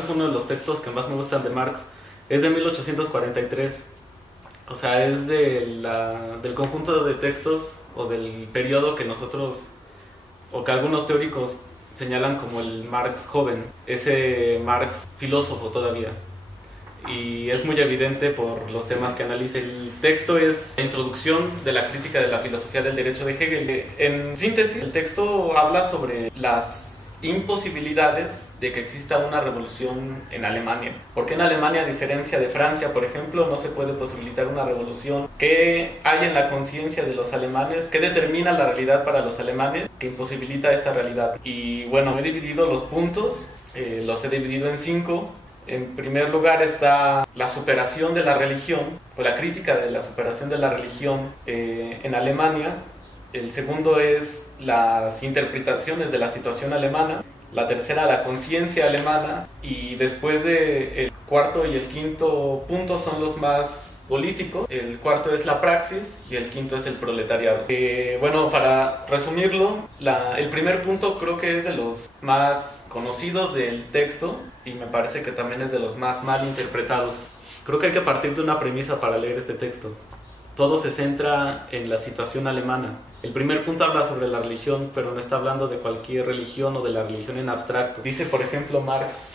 Es uno de los textos que más me gustan de Marx. Es de 1843. O sea, es del conjunto de textos o del periodo que nosotros, o que algunos teóricos señalan como el Marx joven. Ese Marx filósofo todavía. Y es muy evidente por los temas que analiza. El texto es la introducción de la crítica de la filosofía del derecho de Hegel. En síntesis, el texto habla sobre las imposibilidades de que exista una revolución en Alemania. ¿Por qué en Alemania, a diferencia de Francia, por ejemplo, no se puede posibilitar una revolución? ¿Qué hay en la conciencia de los alemanes? ¿Qué determina la realidad para los alemanes que imposibilita esta realidad? Y bueno, he dividido los puntos, los he dividido en 5. En primer lugar está la superación de la religión, o la crítica de la superación de la religión en Alemania. El segundo es las interpretaciones de la situación alemana. La tercera, la conciencia alemana. Y después el cuarto y el quinto punto son los más políticos. El cuarto es la praxis y el quinto es el proletariado. Bueno, para resumirlo, el primer punto creo que es de los más conocidos del texto y me parece que también es de los más mal interpretados. Creo que hay que partir de una premisa para leer este texto. Todo se centra en la situación alemana. El primer punto habla sobre la religión, pero no está hablando de cualquier religión o de la religión en abstracto. Dice, por ejemplo, Marx: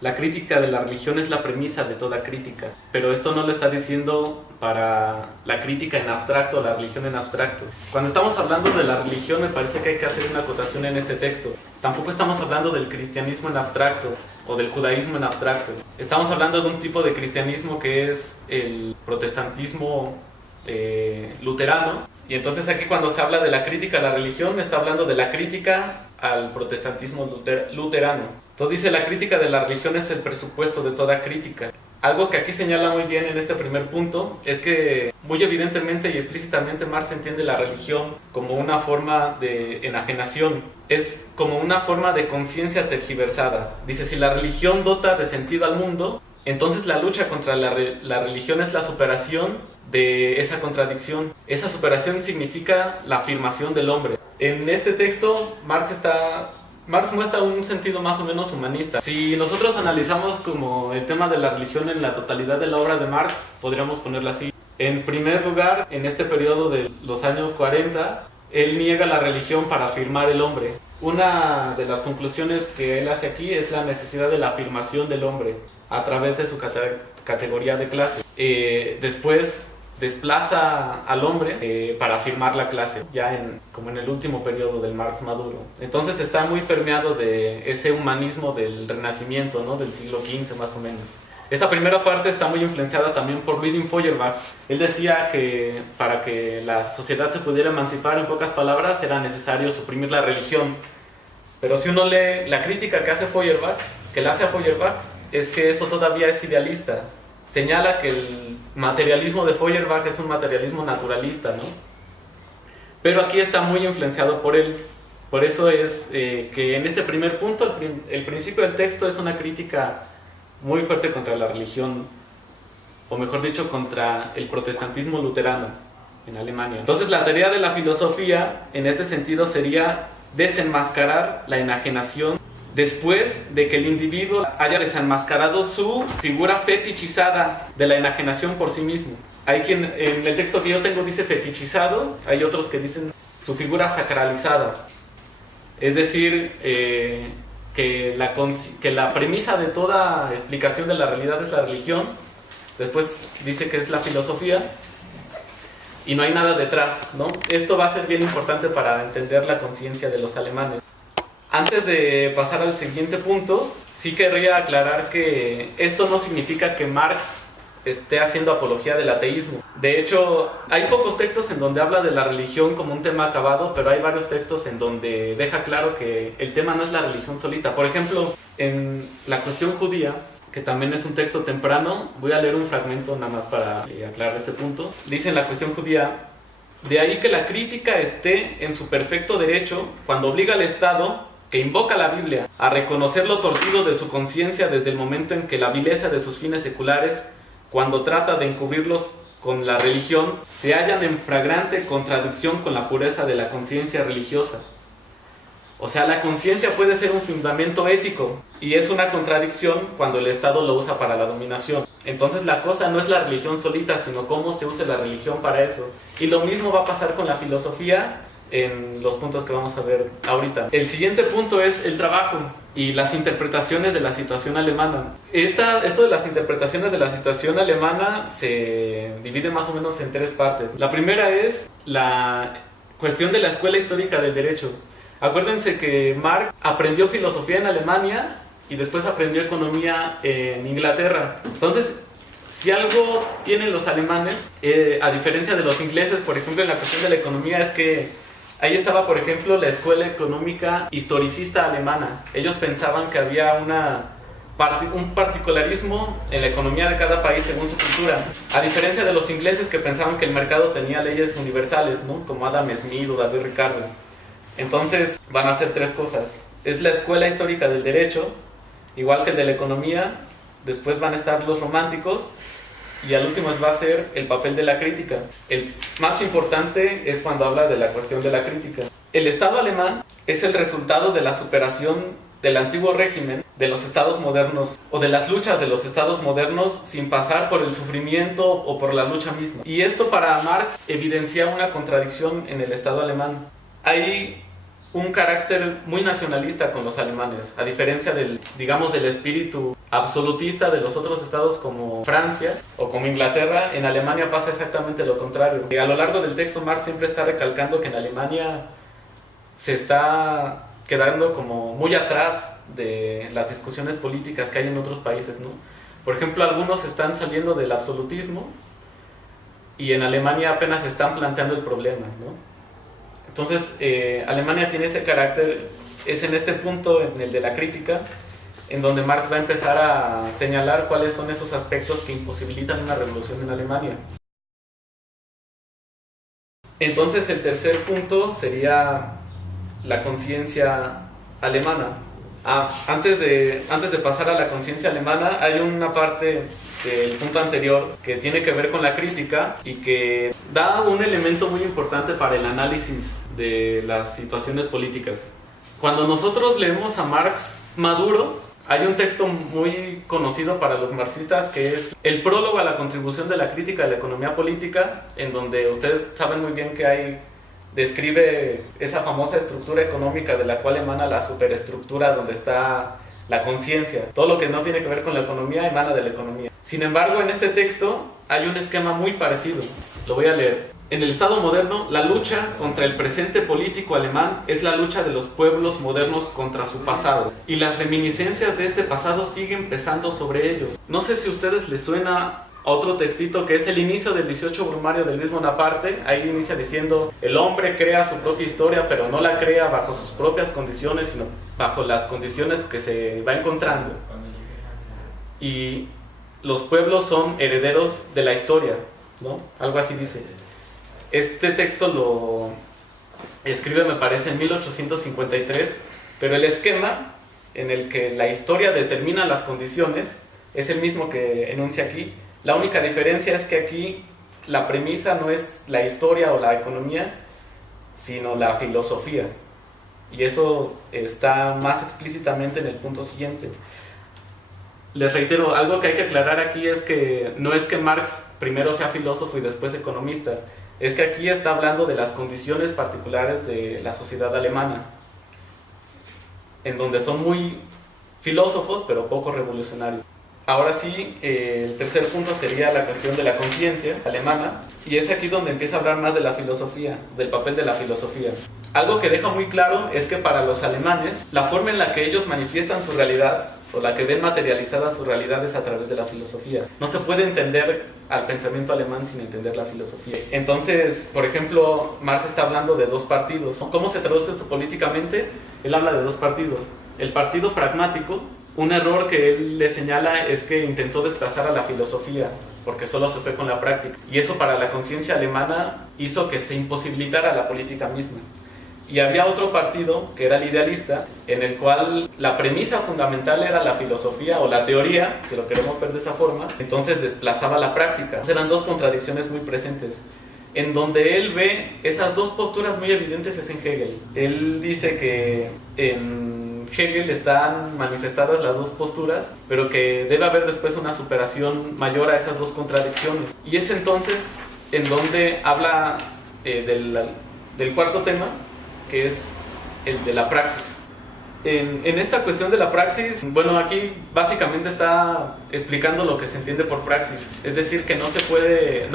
la crítica de la religión es la premisa de toda crítica. Pero esto no lo está diciendo para la crítica en abstracto o la religión en abstracto. Cuando estamos hablando de la religión, me parece que hay que hacer una acotación en este texto. Tampoco estamos hablando del cristianismo en abstracto o del judaísmo en abstracto. Estamos hablando de un tipo de cristianismo que es el protestantismo luterano. Y entonces aquí, cuando se habla de la crítica a la religión, me está hablando de la crítica al protestantismo luterano. Entonces dice: la crítica de la religión es el presupuesto de toda crítica. Algo que aquí señala muy bien en este primer punto es que muy evidentemente y explícitamente Marx entiende la religión como una forma de enajenación. Es como una forma de conciencia tergiversada. Dice: si la religión dota de sentido al mundo, entonces la lucha contra la religión es la superación de esa contradicción. Esa superación significa la afirmación del hombre. En este texto Marx muestra un sentido más o menos humanista. Si nosotros analizamos como el tema de la religión en la totalidad de la obra de Marx, podríamos ponerla así. En primer lugar, en este periodo de los años 40, él niega la religión para afirmar el hombre. Una de las conclusiones que él hace aquí es la necesidad de la afirmación del hombre a través de su categoría de clase. Después desplaza al hombre para afirmar la clase, ya como en el último periodo del Marx maduro. Entonces está muy permeado de ese humanismo del Renacimiento, ¿no? Del siglo XV más o menos. Esta primera parte está muy influenciada también por Ludwig Feuerbach. Él decía que para que la sociedad se pudiera emancipar, en pocas palabras, era necesario suprimir la religión. Pero si uno lee la crítica que le hace a Feuerbach, es que eso todavía es idealista. Señala que el materialismo de Feuerbach es un materialismo naturalista, ¿no? Pero aquí está muy influenciado por él. Por eso es que en este primer punto, el principio del texto es una crítica muy fuerte contra la religión, o mejor dicho, contra el protestantismo luterano en Alemania. Entonces, la tarea de la filosofía en este sentido sería desenmascarar la enajenación después de que el individuo haya desenmascarado su figura fetichizada de la enajenación por sí mismo. Hay quien en el texto que yo tengo dice fetichizado, hay otros que dicen su figura sacralizada. Es decir, que la premisa de toda explicación de la realidad es la religión. Después dice que es la filosofía y no hay nada detrás, ¿no? Esto va a ser bien importante para entender la conciencia de los alemanes. Antes de pasar al siguiente punto, sí querría aclarar que esto no significa que Marx esté haciendo apología del ateísmo. De hecho, hay pocos textos en donde habla de la religión como un tema acabado, pero hay varios textos en donde deja claro que el tema no es la religión solita. Por ejemplo, en La cuestión judía, que también es un texto temprano, voy a leer un fragmento nada más para aclarar este punto. Dice en La cuestión judía: de ahí que la crítica esté en su perfecto derecho cuando obliga al Estado, que invoca la Biblia, a reconocer lo torcido de su conciencia desde el momento en que la vileza de sus fines seculares, cuando trata de encubrirlos con la religión, se hallan en flagrante contradicción con la pureza de la conciencia religiosa. O sea, la conciencia puede ser un fundamento ético y es una contradicción cuando el Estado lo usa para la dominación. Entonces la cosa no es la religión solita, sino cómo se usa la religión para eso. Y lo mismo va a pasar con la filosofía en los puntos que vamos a ver ahorita. El siguiente punto es el trabajo y las interpretaciones de la situación alemana. Esto de las interpretaciones de la situación alemana se divide más o menos en tres partes. La primera es la cuestión de la escuela histórica del derecho. Acuérdense que Marx aprendió filosofía en Alemania y después aprendió economía en Inglaterra. Entonces, si algo tienen los alemanes, a diferencia de los ingleses, por ejemplo, en la cuestión de la economía, es que ahí estaba, por ejemplo, la escuela económica historicista alemana. Ellos pensaban que había un particularismo en la economía de cada país según su cultura. A diferencia de los ingleses que pensaban que el mercado tenía leyes universales, ¿no? Como Adam Smith o David Ricardo. Entonces van a hacer tres cosas. Es la escuela histórica del derecho, igual que el de la economía. Después van a estar los románticos y al último va a ser el papel de la crítica. El más importante es cuando habla de la cuestión de la crítica. El Estado alemán es el resultado de la superación del antiguo régimen de los estados modernos o de las luchas de los estados modernos sin pasar por el sufrimiento o por la lucha misma. Y esto para Marx evidencia una contradicción en el Estado alemán. Hay un carácter muy nacionalista con los alemanes, a diferencia del espíritu absolutista de los otros estados como Francia o como Inglaterra. En Alemania pasa exactamente lo contrario. A lo largo del texto Marx siempre está recalcando que en Alemania se está quedando como muy atrás de las discusiones políticas que hay en otros países, ¿no? Por ejemplo, algunos están saliendo del absolutismo y en Alemania apenas están planteando el problema, ¿no? Entonces, Alemania tiene ese carácter, es en este punto, en el de la crítica, en donde Marx va a empezar a señalar cuáles son esos aspectos que imposibilitan una revolución en Alemania. Entonces, el tercer punto sería la conciencia alemana. Antes de pasar a la conciencia alemana, hay una parte del punto anterior que tiene que ver con la crítica y que da un elemento muy importante para el análisis de las situaciones políticas. Cuando nosotros leemos a Marx maduro, hay un texto muy conocido para los marxistas que es el prólogo a la contribución de la crítica de la economía política, en donde ustedes saben muy bien que describe esa famosa estructura económica de la cual emana la superestructura donde está la conciencia. Todo lo que no tiene que ver con la economía emana de la economía. Sin embargo, en este texto hay un esquema muy parecido. Lo voy a leer. En el Estado moderno, la lucha contra el presente político alemán es la lucha de los pueblos modernos contra su pasado. Y las reminiscencias de este pasado siguen pesando sobre ellos. No sé si a ustedes les suena otro textito que es el inicio del 18 Brumario de Luis Bonaparte. Ahí inicia diciendo: el hombre crea su propia historia, pero no la crea bajo sus propias condiciones, sino bajo las condiciones que se va encontrando. Y los pueblos son herederos de la historia, ¿no? Algo así dice. Este texto lo escribe, me parece, en 1853, pero el esquema en el que la historia determina las condiciones es el mismo que enuncia aquí. La única diferencia es que aquí la premisa no es la historia o la economía, sino la filosofía. Y eso está más explícitamente en el punto siguiente. Les reitero, algo que hay que aclarar aquí es que no es que Marx primero sea filósofo y después economista. Es que aquí está hablando de las condiciones particulares de la sociedad alemana, en donde son muy filósofos, pero poco revolucionarios. Ahora sí, el tercer punto sería la cuestión de la conciencia alemana, y es aquí donde empieza a hablar más de la filosofía, del papel de la filosofía. Algo que deja muy claro es que para los alemanes, la forma en la que ellos manifiestan su realidad, o la que ven materializada su realidad, es a través de la filosofía. No se puede entender al pensamiento alemán sin entender la filosofía. Entonces, por ejemplo, Marx está hablando de dos partidos. ¿Cómo se traduce esto políticamente? Él habla de dos partidos. El partido pragmático, un error que él le señala es que intentó desplazar a la filosofía, porque solo se fue con la práctica. Y eso para la conciencia alemana hizo que se imposibilitara la política misma. Y había otro partido, que era el idealista, en el cual la premisa fundamental era la filosofía o la teoría, si lo queremos ver de esa forma, entonces desplazaba la práctica. Eran dos contradicciones muy presentes. En donde él ve esas dos posturas muy evidentes es en Hegel. Él dice que en Hegel están manifestadas las dos posturas, pero que debe haber después una superación mayor a esas dos contradicciones. Y es entonces en donde habla del cuarto tema, que es el de la praxis. En esta cuestión de la praxis, bueno, aquí básicamente está explicando lo que se entiende por praxis. Es decir, que no puede,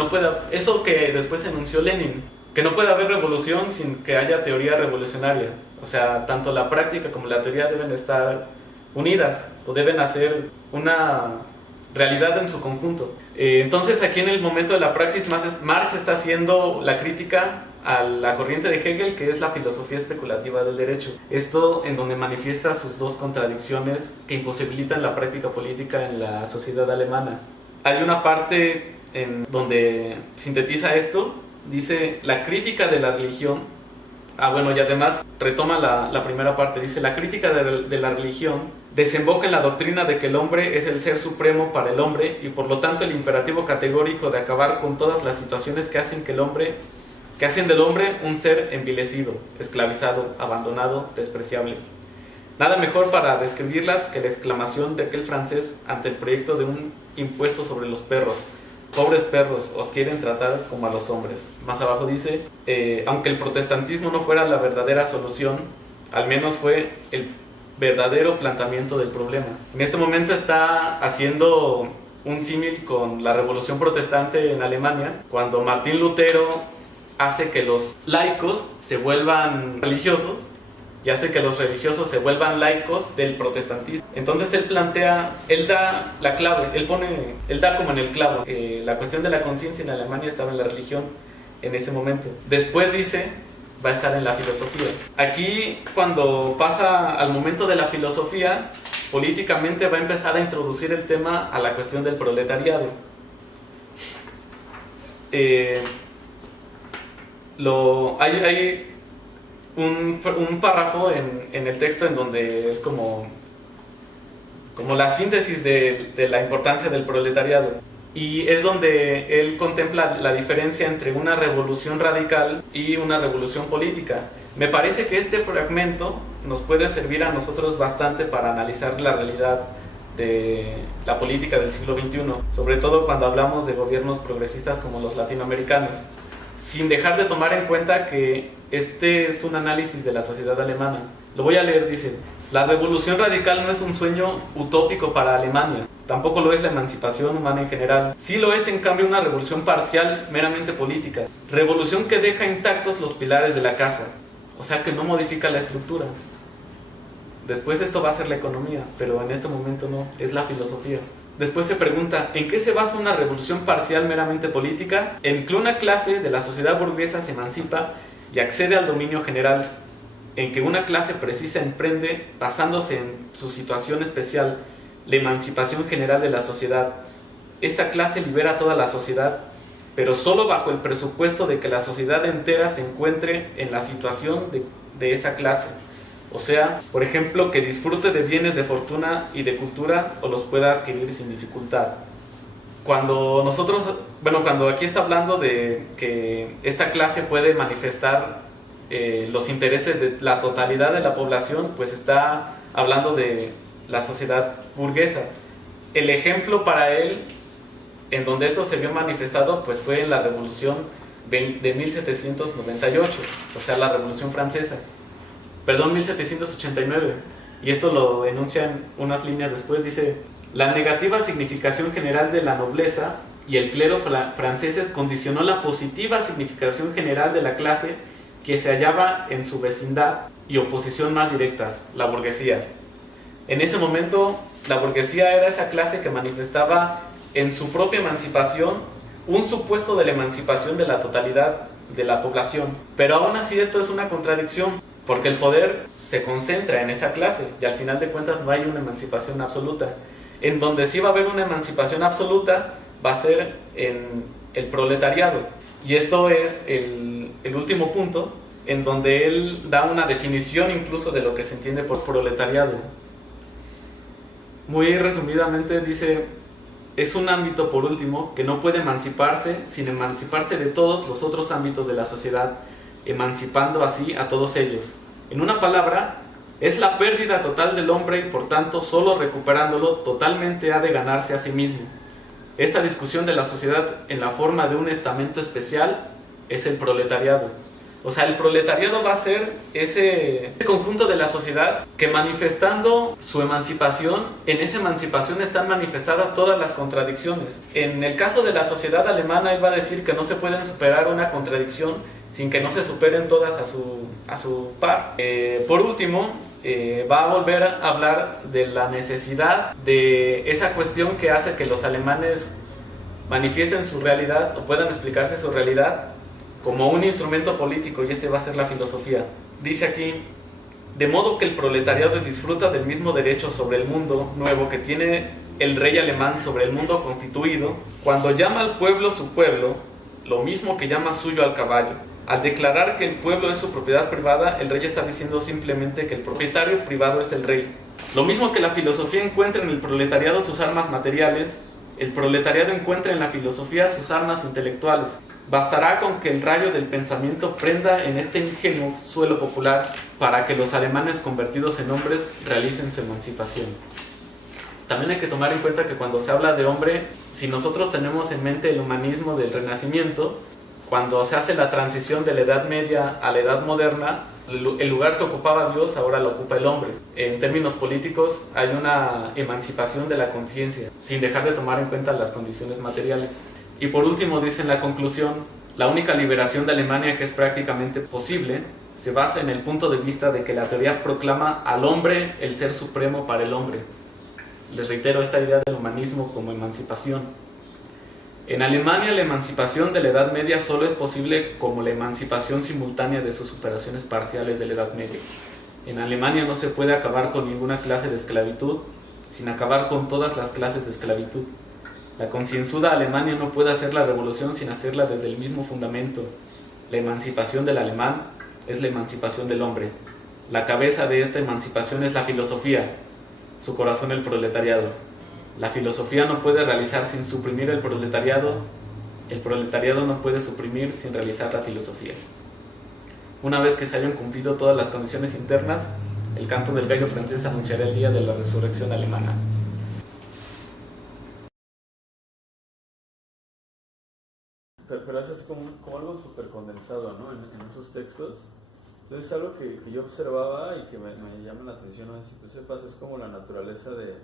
eso que después enunció Lenin, que no puede haber revolución sin que haya teoría revolucionaria. O sea, tanto la práctica como la teoría deben estar unidas o deben hacer una realidad en su conjunto. Entonces aquí en el momento de la praxis, Marx está haciendo la crítica a la corriente de Hegel, que es la filosofía especulativa del derecho. Esto en donde manifiesta sus dos contradicciones que imposibilitan la práctica política en la sociedad alemana. Hay una parte en donde sintetiza esto, dice: la crítica de la religión, y además retoma la primera parte, dice: la crítica de la religión desemboca en la doctrina de que el hombre es el ser supremo para el hombre y por lo tanto el imperativo categórico de acabar con todas las situaciones que hacen del hombre un ser envilecido, esclavizado, abandonado, despreciable. Nada mejor para describirlas que la exclamación de aquel francés ante el proyecto de un impuesto sobre los perros: pobres perros, os quieren tratar como a los hombres. Más abajo dice: aunque el protestantismo no fuera la verdadera solución, al menos fue el verdadero planteamiento del problema. En este momento está haciendo un símil con la Revolución Protestante en Alemania, cuando Martín Lutero hace que los laicos se vuelvan religiosos y hace que los religiosos se vuelvan laicos del protestantismo. Entonces él da la clave, él da como en el clavo. La cuestión de la conciencia en Alemania estaba en la religión en ese momento. Después dice, va a estar en la filosofía. Aquí, cuando pasa al momento de la filosofía, políticamente va a empezar a introducir el tema a la cuestión del proletariado. Hay un párrafo en el texto en donde es como la síntesis de la importancia del proletariado, y es donde él contempla la diferencia entre una revolución radical y una revolución política. Me parece que este fragmento nos puede servir a nosotros bastante para analizar la realidad de la política del siglo XXI, sobre todo cuando hablamos de gobiernos progresistas como los latinoamericanos, sin dejar de tomar en cuenta que este es un análisis de la sociedad alemana. Lo voy a leer, dice: la revolución radical no es un sueño utópico para Alemania, tampoco lo es la emancipación humana en general. Sí lo es, en cambio, una revolución parcial, meramente política. Revolución que deja intactos los pilares de la casa, o sea que no modifica la estructura. Después esto va a ser la economía, pero en este momento no, es la filosofía. Después se pregunta, ¿en qué se basa una revolución parcial meramente política? En que una clase de la sociedad burguesa se emancipa y accede al dominio general, en que una clase precisa emprende, basándose en su situación especial, la emancipación general de la sociedad. Esta clase libera a toda la sociedad, pero solo bajo el presupuesto de que la sociedad entera se encuentre en la situación de esa clase. O sea, por ejemplo, que disfrute de bienes de fortuna y de cultura o los pueda adquirir sin dificultad. Cuando aquí está hablando de que esta clase puede manifestar los intereses de la totalidad de la población, pues está hablando de la sociedad burguesa. El ejemplo para él, en donde esto se vio manifestado, pues fue en la Revolución de 1798, o sea, la Revolución Francesa. 1789, y esto lo enuncian unas líneas después. Dice: la negativa significación general de la nobleza y el clero franceses condicionó la positiva significación general de la clase que se hallaba en su vecindad y oposición más directas, la burguesía. En ese momento, la burguesía era esa clase que manifestaba en su propia emancipación un supuesto de la emancipación de la totalidad de la población. Pero aún así esto es una contradicción, porque el poder se concentra en esa clase y al final de cuentas no hay una emancipación absoluta. En donde sí va a haber una emancipación absoluta va a ser en el proletariado. Y esto es el último punto, en donde él da una definición incluso de lo que se entiende por proletariado. Muy resumidamente dice: es un ámbito, por último, que no puede emanciparse sin emanciparse de todos los otros ámbitos de la sociedad, emancipando así a todos ellos. En una palabra, es la pérdida total del hombre y por tanto solo recuperándolo totalmente ha de ganarse a sí mismo. Esta discusión de la sociedad en la forma de un estamento especial es el proletariado. O sea, el proletariado va a ser ese conjunto de la sociedad que, manifestando su emancipación, en esa emancipación están manifestadas todas las contradicciones. En el caso de la sociedad alemana, él va a decir que no se pueden superar una contradicción sin que no se superen todas a su par. Por último, va a volver a hablar de la necesidad de esa cuestión que hace que los alemanes manifiesten su realidad o puedan explicarse su realidad como un instrumento político, y este va a ser la filosofía. Dice aquí: de modo que el proletariado disfruta del mismo derecho sobre el mundo nuevo que tiene el rey alemán sobre el mundo constituido, cuando llama al pueblo su pueblo, lo mismo que llama suyo al caballo. Al declarar que el pueblo es su propiedad privada, el rey está diciendo simplemente que el propietario privado es el rey. Lo mismo que la filosofía encuentra en el proletariado sus armas materiales, el proletariado encuentra en la filosofía sus armas intelectuales. Bastará con que el rayo del pensamiento prenda en este ingenuo suelo popular para que los alemanes convertidos en hombres realicen su emancipación. También hay que tomar en cuenta que cuando se habla de hombre, si nosotros tenemos en mente el humanismo del Renacimiento, cuando se hace la transición de la Edad Media a la Edad Moderna, el lugar que ocupaba Dios ahora lo ocupa el hombre. En términos políticos hay una emancipación de la conciencia, sin dejar de tomar en cuenta las condiciones materiales. Y por último, dice en la conclusión: la única liberación de Alemania que es prácticamente posible se basa en el punto de vista de que la teoría proclama al hombre el ser supremo para el hombre. Les reitero esta idea del humanismo como emancipación. En Alemania la emancipación de la Edad Media solo es posible como la emancipación simultánea de sus superaciones parciales de la Edad Media. En Alemania no se puede acabar con ninguna clase de esclavitud sin acabar con todas las clases de esclavitud. La concienzuda Alemania no puede hacer la revolución sin hacerla desde el mismo fundamento. La emancipación del alemán es la emancipación del hombre. La cabeza de esta emancipación es la filosofía, su corazón el proletariado. La filosofía no puede realizar sin suprimir el proletariado no puede suprimir sin realizar la filosofía. Una vez que se hayan cumplido todas las condiciones internas, el canto del gallo francés anunciará el día de la resurrección alemana. Pero eso es como algo súper condensado, ¿no? En esos textos. Entonces, algo que yo observaba y que me llama la atención, no sé si tú sepas, es como la naturaleza de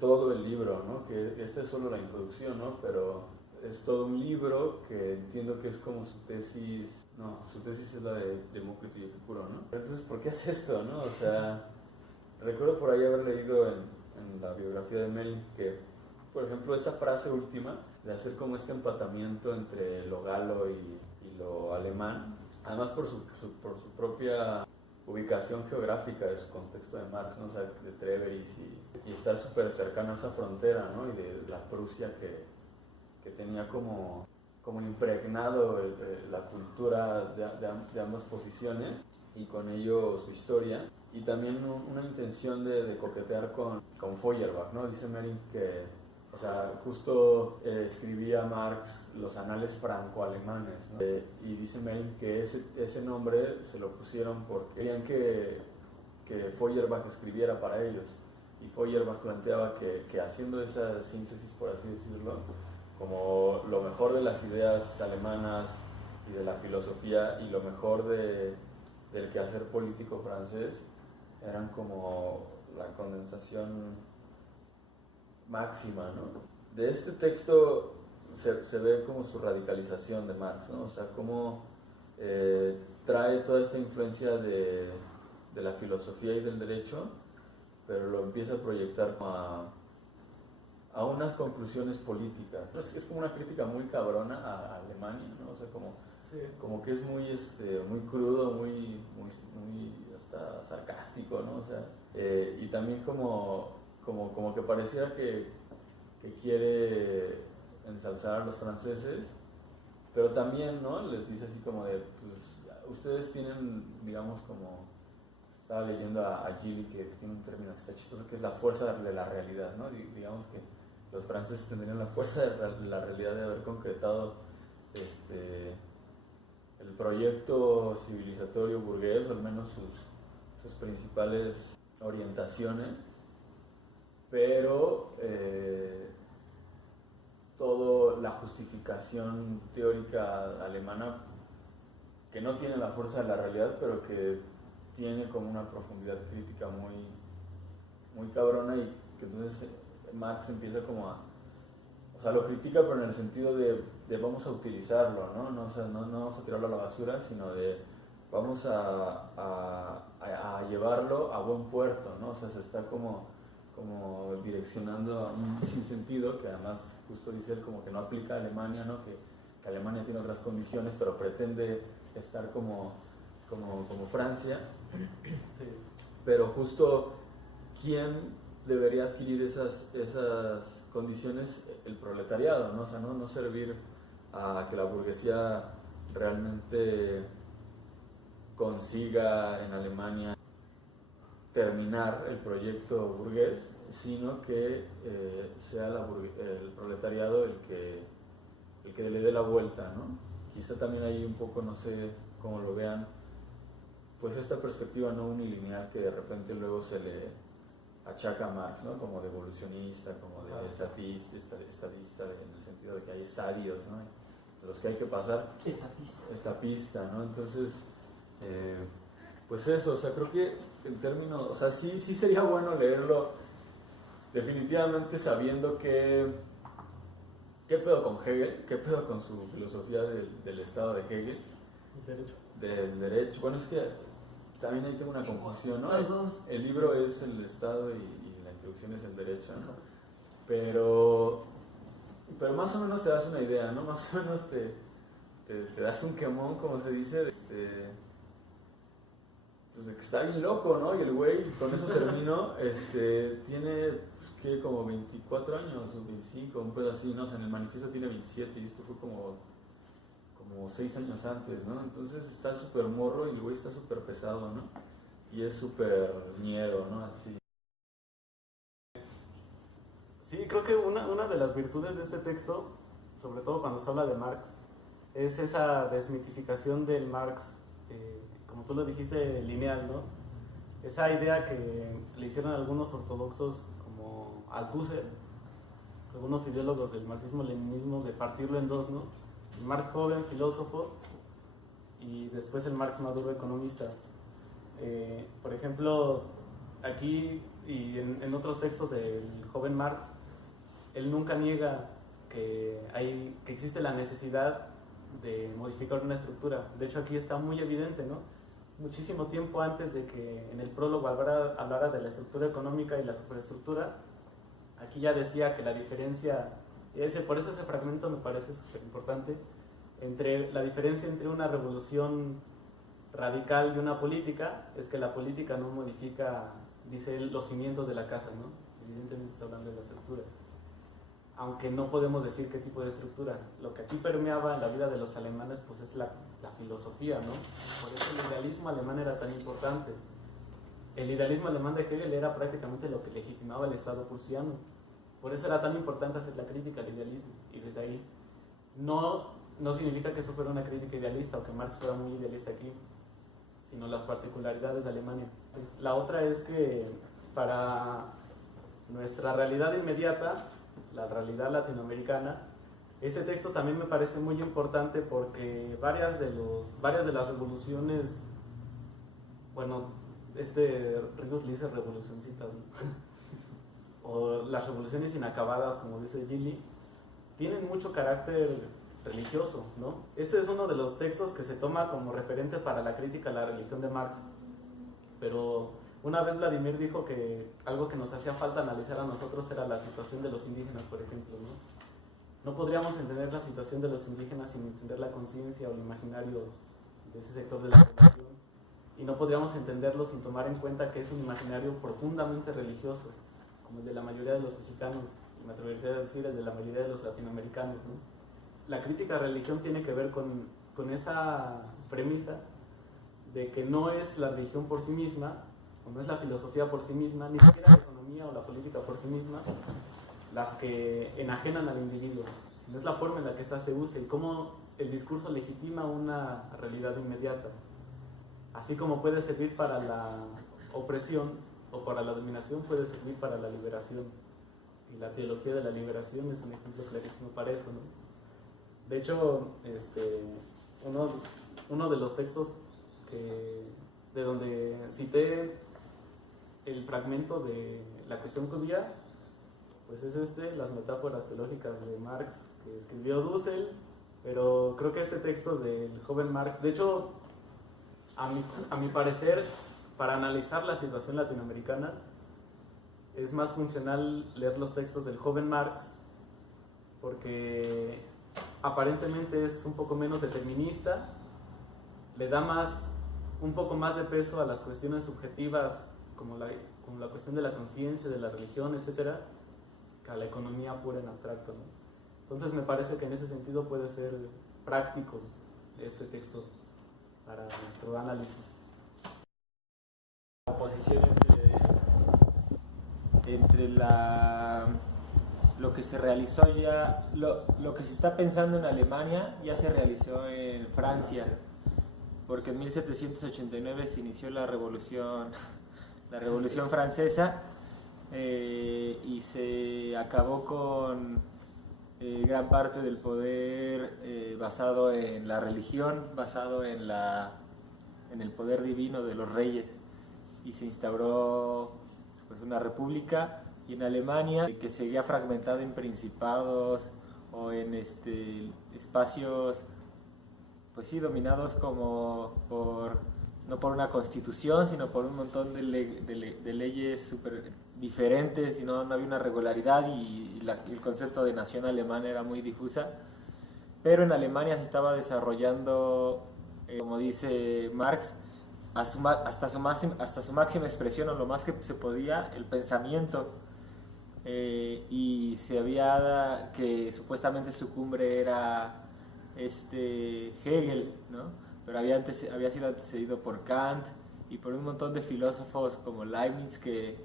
todo el libro, ¿no? Que esta es solo la introducción, ¿no? Pero es todo un libro que entiendo que es como su tesis. No, su tesis es la de Demócrito y Epicuro, ¿no? Entonces, ¿por qué hace esto, no? O sea, recuerdo por ahí haber leído en la biografía de Melling que, por ejemplo, esa frase última de hacer como este empatamiento entre lo galo y lo alemán, además por su propia ubicación geográfica de su contexto de Marx, ¿no? O sea, de Treveris y estar súper cercano a esa frontera, ¿no? Y de la Prusia que tenía como impregnado la cultura de ambas posiciones y con ello su historia, y también una intención de coquetear con Feuerbach, ¿no? Dice Melling que, o sea, justo escribía Marx los anales franco-alemanes, ¿no? Y dice Melling que ese nombre se lo pusieron porque querían que Feuerbach escribiera para ellos, y Feuerbach planteaba que haciendo esa síntesis, por así decirlo, como lo mejor de las ideas alemanas y de la filosofía y lo mejor del quehacer político francés eran como la condensación máxima, ¿no? De este texto se ve como su radicalización de Marx, ¿no? O sea, cómo trae toda esta influencia de la filosofía y del derecho, pero lo empieza a proyectar a unas conclusiones políticas. Es como una crítica muy cabrona a Alemania, ¿no? O sea, como que es muy crudo, muy hasta sarcástico, ¿no? O sea, y también como que pareciera que quiere ensalzar a los franceses, pero también, ¿no? Les dice así como de, pues, ustedes tienen, digamos, como, estaba leyendo a Gilly que tiene un término que está chistoso, que es la fuerza de la realidad, ¿no? Digamos que los franceses tendrían la fuerza de la realidad de haber concretado el proyecto civilizatorio burgués, o al menos sus principales orientaciones, pero toda la justificación teórica alemana, que no tiene la fuerza de la realidad, pero que tiene como una profundidad crítica muy, muy cabrona, y que entonces Marx empieza como a, o sea, lo critica, pero en el sentido de vamos a utilizarlo, ¿no? O sea, no vamos a tirarlo a la basura, sino de vamos a llevarlo a buen puerto, ¿no? O sea, se está como direccionando a un sinsentido que además justo dice él como que no aplica a Alemania, ¿no? Que Alemania tiene otras condiciones, pero pretende estar como Francia. Sí. Pero justo, ¿quién debería adquirir esas condiciones? El proletariado, ¿no? O sea, no servir a que la burguesía realmente consiga en Alemania terminar el proyecto burgués, sino que sea el proletariado el que le dé la vuelta, ¿no? Quizá también hay un poco, no sé cómo lo vean, pues esta perspectiva no unilineal que de repente luego se le achaca a Marx, ¿no? Como de evolucionista, como de estadista, en el sentido de que hay estadios, ¿no? De los que hay que pasar. Etapista, ¿no? Entonces, pues eso, o sea, creo que en términos, o sea, sí sería bueno leerlo definitivamente sabiendo qué pedo con Hegel, qué pedo con su filosofía del estado de Hegel. Del derecho. Bueno, es que también ahí tengo una confusión, ¿no? El libro es el estado y la introducción es el derecho, ¿no? Pero más o menos te das una idea, ¿no? Más o menos te das un quemón, como se dice, pues de que está bien loco, ¿no? Y el güey, con eso termino, tiene, pues, ¿qué? Como 24 años, o 25, un pedo así, ¿no? O sea, en el manifiesto tiene 27 y esto fue como 6 años antes, ¿no? Entonces está súper morro y el güey está súper pesado, ¿no? Y es súper ñero, ¿no? Así. Sí, creo que una de las virtudes de este texto, sobre todo cuando se habla de Marx, es esa desmitificación del Marx, como tú lo dijiste, lineal, ¿no? Esa idea que le hicieron algunos ortodoxos como Althusser, algunos ideólogos del marxismo-leninismo, de partirlo en dos, ¿no? El Marx joven, filósofo, y después el Marx maduro, economista. Por ejemplo, aquí y en otros textos del joven Marx, él nunca niega que existe la necesidad de modificar una estructura. De hecho, aquí está muy evidente, ¿no? Muchísimo tiempo antes de que en el prólogo hablara de la estructura económica y la superestructura, aquí ya decía que la diferencia, por eso ese fragmento me parece súper importante, la diferencia entre una revolución radical y una política es que la política no modifica, dice él, los cimientos de la casa, ¿no? Evidentemente está hablando de la estructura, aunque no podemos decir qué tipo de estructura. Lo que aquí permeaba en la vida de los alemanes pues es la filosofía, ¿no? Por eso el idealismo alemán era tan importante. El idealismo alemán de Hegel era prácticamente lo que legitimaba el Estado prusiano. Por eso era tan importante hacer la crítica al idealismo. Y desde ahí no significa que eso fuera una crítica idealista o que Marx fuera muy idealista aquí, sino las particularidades de Alemania. La otra es que para nuestra realidad inmediata, la realidad latinoamericana, este texto también me parece muy importante porque varias de las revoluciones, bueno, Ríos le dice revolucioncitas, ¿no? O las revoluciones inacabadas, como dice Gili, tienen mucho carácter religioso, ¿no? Este es uno de los textos que se toma como referente para la crítica a la religión de Marx, pero una vez Vladimir dijo que algo que nos hacía falta analizar a nosotros era la situación de los indígenas, por ejemplo, ¿no? No podríamos entender la situación de los indígenas sin entender la conciencia o el imaginario de ese sector de la población, y no podríamos entenderlo sin tomar en cuenta que es un imaginario profundamente religioso, como el de la mayoría de los mexicanos, y me atrevería a decir el de la mayoría de los latinoamericanos, ¿no? La crítica a la religión tiene que ver con esa premisa de que no es la religión por sí misma, o no es la filosofía por sí misma, ni siquiera la economía o la política por sí misma, las que enajenan al individuo, sino es la forma en la que ésta se usa y cómo el discurso legitima una realidad inmediata. Así como puede servir para la opresión o para la dominación, puede servir para la liberación. Y la teología de la liberación es un ejemplo clarísimo para eso, ¿no? De hecho, uno de los textos de donde cité el fragmento de la cuestión judía, pues es las metáforas teológicas de Marx, que escribió Dussel, pero creo que este texto del joven Marx, de hecho, a mi parecer, para analizar la situación latinoamericana, es más funcional leer los textos del joven Marx, porque aparentemente es un poco menos determinista, le da un poco más de peso a las cuestiones subjetivas, como la cuestión de la conciencia, de la religión, etcétera, que a la economía pura en abstracto, ¿no? Entonces me parece que en ese sentido puede ser práctico este texto para nuestro análisis. La oposición entre lo que se realizó ya, lo que se está pensando en Alemania ya se realizó en Francia, porque en 1789 se inició la Revolución Francesa, y se acabó con gran parte del poder basado en la religión, basado en el poder divino de los reyes, y se instauró pues una república. Y en Alemania, que seguía fragmentado en principados o en espacios, pues sí, dominados como no por una constitución, sino por un montón de leyes súper diferentes, y no había una regularidad, y el concepto de nación alemana era muy difusa. Pero en Alemania se estaba desarrollando, como dice Marx, hasta su máxima expresión, o lo más que se podía, el pensamiento. Y se había, que supuestamente su cumbre era Hegel, ¿no? Pero había sido antecedido por Kant y por un montón de filósofos como Leibniz que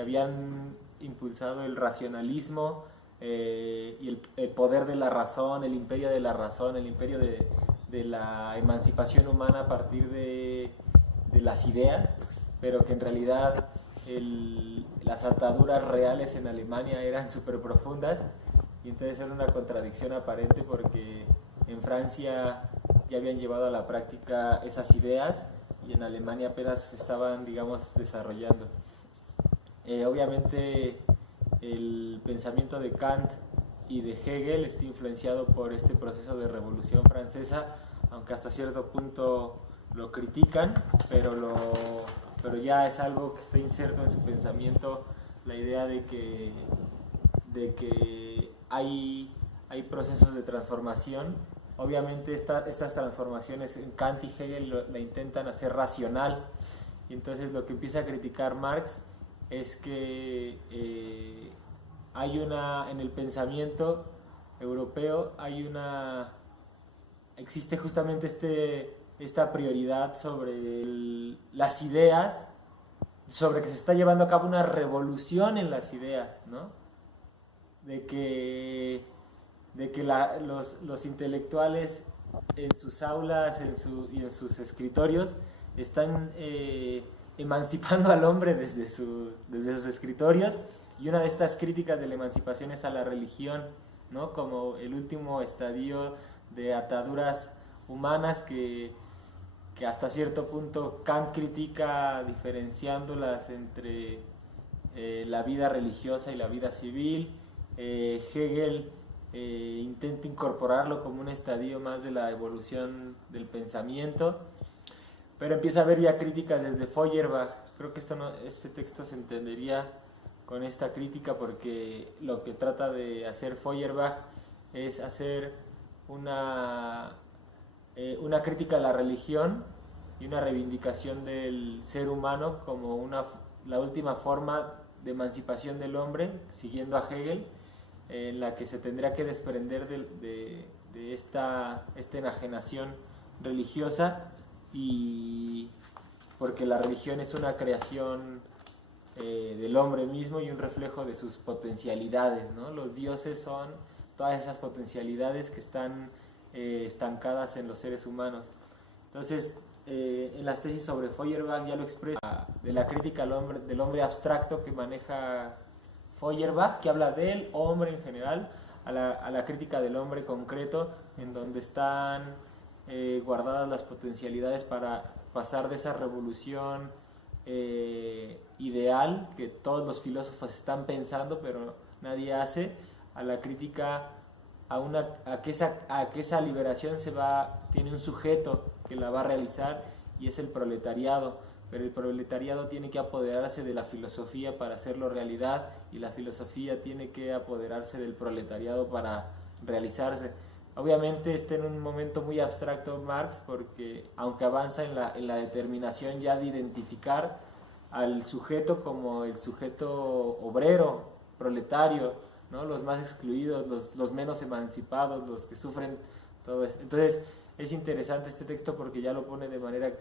habían impulsado el racionalismo, y el poder de la razón, el imperio de la razón, el imperio de la emancipación humana a partir de las ideas, pero que en realidad las ataduras reales en Alemania eran súper profundas, y entonces era una contradicción aparente, porque en Francia ya habían llevado a la práctica esas ideas y en Alemania apenas se estaban, digamos, desarrollando. Obviamente el pensamiento de Kant y de Hegel está influenciado por este proceso de Revolución Francesa, aunque hasta cierto punto lo critican, pero ya es algo que está inserto en su pensamiento, la idea de que hay procesos de transformación. Obviamente estas transformaciones en Kant y Hegel la intentan hacer racional, y entonces lo que empieza a criticar Marx es que en el pensamiento europeo existe justamente esta prioridad sobre las ideas, sobre que se está llevando a cabo una revolución en las ideas, ¿no? De que los intelectuales en sus aulas y en sus escritorios están emancipando al hombre desde sus escritorios, y una de estas críticas de la emancipación es a la religión, ¿no? Como el último estadio de ataduras humanas que hasta cierto punto Kant critica, diferenciándolas entre la vida religiosa y la vida civil. Hegel intenta incorporarlo como un estadio más de la evolución del pensamiento, pero empieza a haber ya críticas desde Feuerbach. Creo que este texto se entendería con esta crítica, porque lo que trata de hacer Feuerbach es hacer una crítica a la religión y una reivindicación del ser humano como la última forma de emancipación del hombre, siguiendo a Hegel, en la que se tendría que desprender de esta enajenación religiosa, y porque la religión es una creación del hombre mismo y un reflejo de sus potencialidades, ¿no? Los dioses son todas esas potencialidades que están estancadas en los seres humanos. Entonces, en las tesis sobre Feuerbach ya lo expresa, de la crítica del hombre abstracto que maneja Feuerbach, que habla del hombre en general, a la crítica del hombre concreto, en donde están guardadas las potencialidades para pasar de esa revolución ideal que todos los filósofos están pensando pero nadie hace, a la crítica a que esa liberación tiene un sujeto que la va a realizar, y es el proletariado, pero el proletariado tiene que apoderarse de la filosofía para hacerlo realidad, y la filosofía tiene que apoderarse del proletariado para realizarse. Obviamente está en un momento muy abstracto Marx, porque aunque avanza en la determinación ya de identificar al sujeto como el sujeto obrero, proletario, ¿no? Los más excluidos, los menos emancipados, los que sufren todo eso. Entonces es interesante este texto porque ya lo pone de manera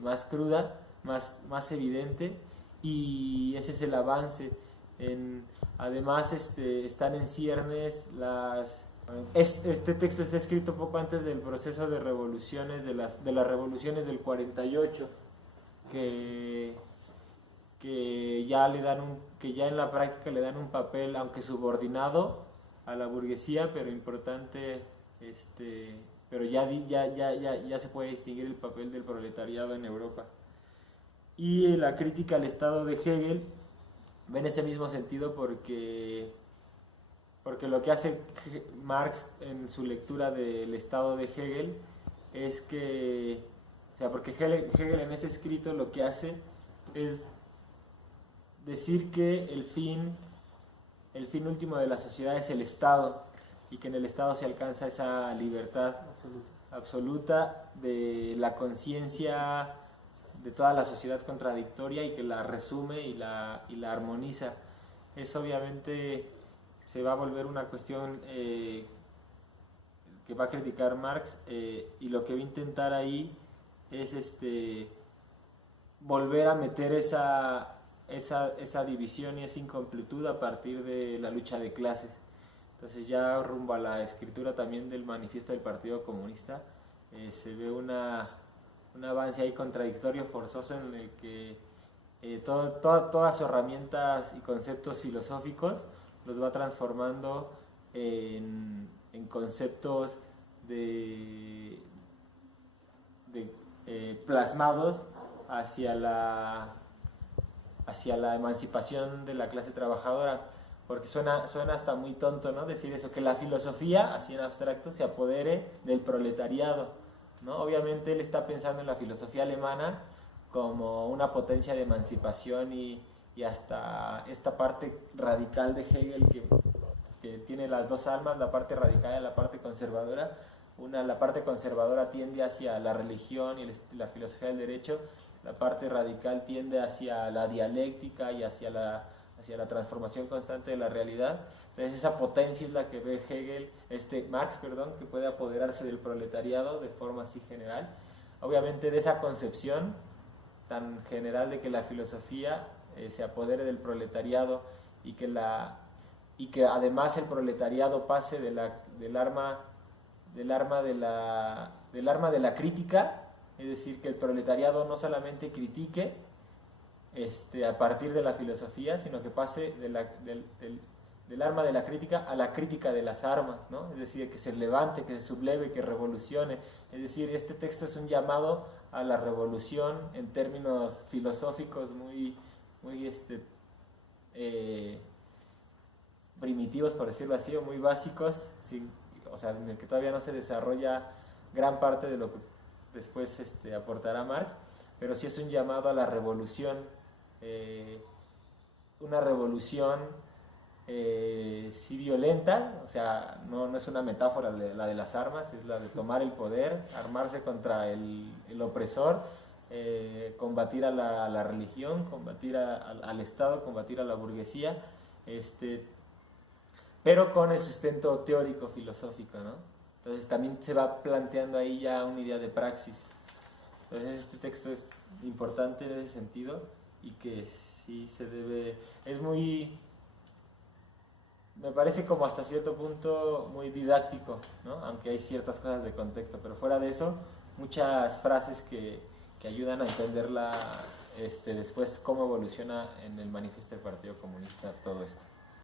más cruda, más evidente, y ese es el avance. Además están en ciernes este texto está escrito poco antes del proceso de revoluciones, de las revoluciones del 48, que ya en la práctica le dan un papel, aunque subordinado, a la burguesía, pero importante, pero ya se puede distinguir el papel del proletariado en Europa. Y la crítica al Estado de Hegel va en ese mismo sentido, porque lo que hace Marx en su lectura del Estado de Hegel es que, porque Hegel en ese escrito lo que hace es decir que el fin último de la sociedad es el Estado, y que en el Estado se alcanza esa libertad absoluta de la conciencia de toda la sociedad contradictoria, y que la resume y la armoniza. Eso obviamente se va a volver una cuestión que va a criticar Marx, y lo que va a intentar ahí es volver a meter esa división y esa incompletud a partir de la lucha de clases. Entonces, ya rumbo a la escritura también del manifiesto del Partido Comunista, se ve un avance ahí contradictorio, forzoso, en el que todas sus herramientas y conceptos filosóficos los va transformando en conceptos plasmados hacia la emancipación de la clase trabajadora, porque suena hasta muy tonto, ¿no? Decir eso, que la filosofía, así en abstracto, se apodere del proletariado, ¿no? Obviamente él está pensando en la filosofía alemana como una potencia de emancipación, y hasta esta parte radical de Hegel que tiene las dos almas, la parte radical y la parte conservadora. La parte conservadora tiende hacia la religión y la filosofía del derecho, la parte radical tiende hacia la dialéctica y hacia la transformación constante de la realidad. Entonces esa potencia es la que ve Marx, que puede apoderarse del proletariado de forma así general. Obviamente de esa concepción tan general de que la filosofía se apodere del proletariado, y que además el proletariado pase del arma de la crítica, es decir, que el proletariado no solamente critique a partir de la filosofía, sino que pase del arma de la crítica a la crítica de las armas, ¿no? Es decir, que se levante, que se subleve, que revolucione. Es decir, este texto es un llamado a la revolución en términos filosóficos muy primitivos, por decirlo así, o muy básicos, en el que todavía no se desarrolla gran parte de lo que después aportará Marx, pero sí es un llamado a la revolución, una revolución sí violenta, no es una metáfora la de las armas, es la de tomar el poder, armarse contra el opresor, combatir a la religión, combatir al Estado, combatir a la burguesía, pero con el sustento teórico filosófico, ¿no? Entonces también se va planteando ahí ya una idea de praxis. Entonces este texto es importante en ese sentido, y que sí se debe, es muy, me parece como hasta cierto punto muy didáctico, ¿no? Aunque hay ciertas cosas de contexto, pero fuera de eso, muchas frases que ayudan a entenderla después cómo evoluciona en el manifiesto del Partido Comunista todo esto.